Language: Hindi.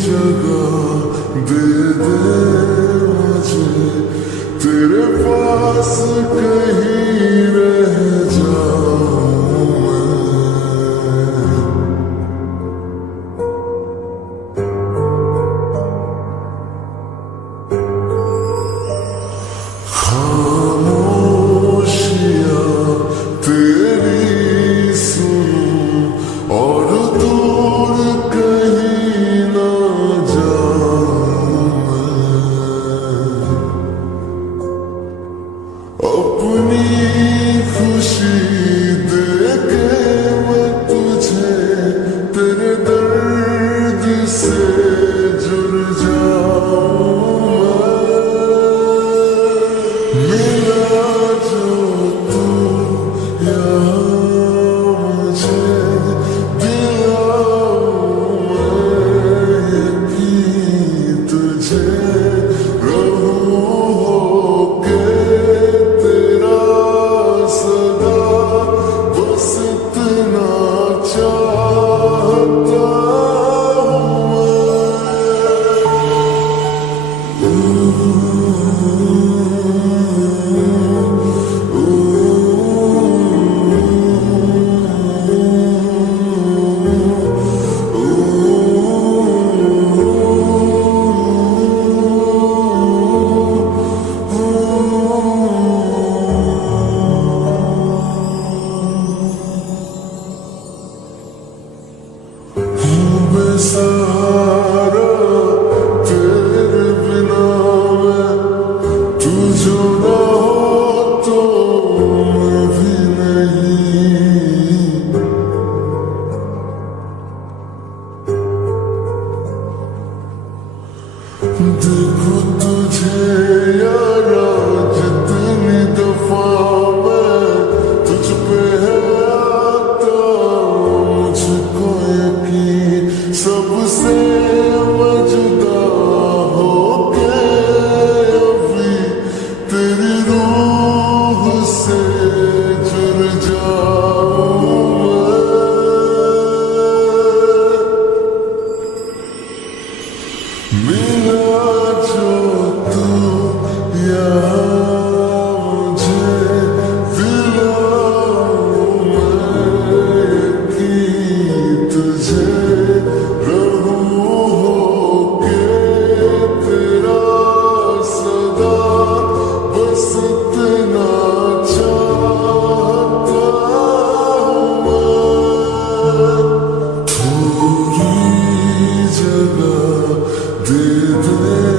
जगह दे दे मुझे, तेरे पास कहीं रह जाऊं मैं। खामोशियां तेरी सुनूं और दूर कहीं ना जाऊं मैं। अपनी खुशी देके मैं तुझे तेरे दर्द से जुड़ जाऊं मैं। मिला जो तू यहाँ मुझे, दिलाऊं मैं यकीन तुझे, रहूं होके तेरा सदा, बस इतना चाहता हूँ बेसहारा तेरे बिना मैं, तू जो ना हो तो मैं भी नहीं। देखो तुझे यारा जितनी दफा मैं तुझ पे है आता, मुझको यकीन सबसे मैं जुदा होके अभी तेरी रूह से जुड़ जाऊं मैं। मिला जो तू यहाँ मुझे, दिलाऊं मैं यकीन तुझे, रहूं होके तेरा सदा, बस इतना चाहता हूँ मैं। थोड़ी जगह दे दे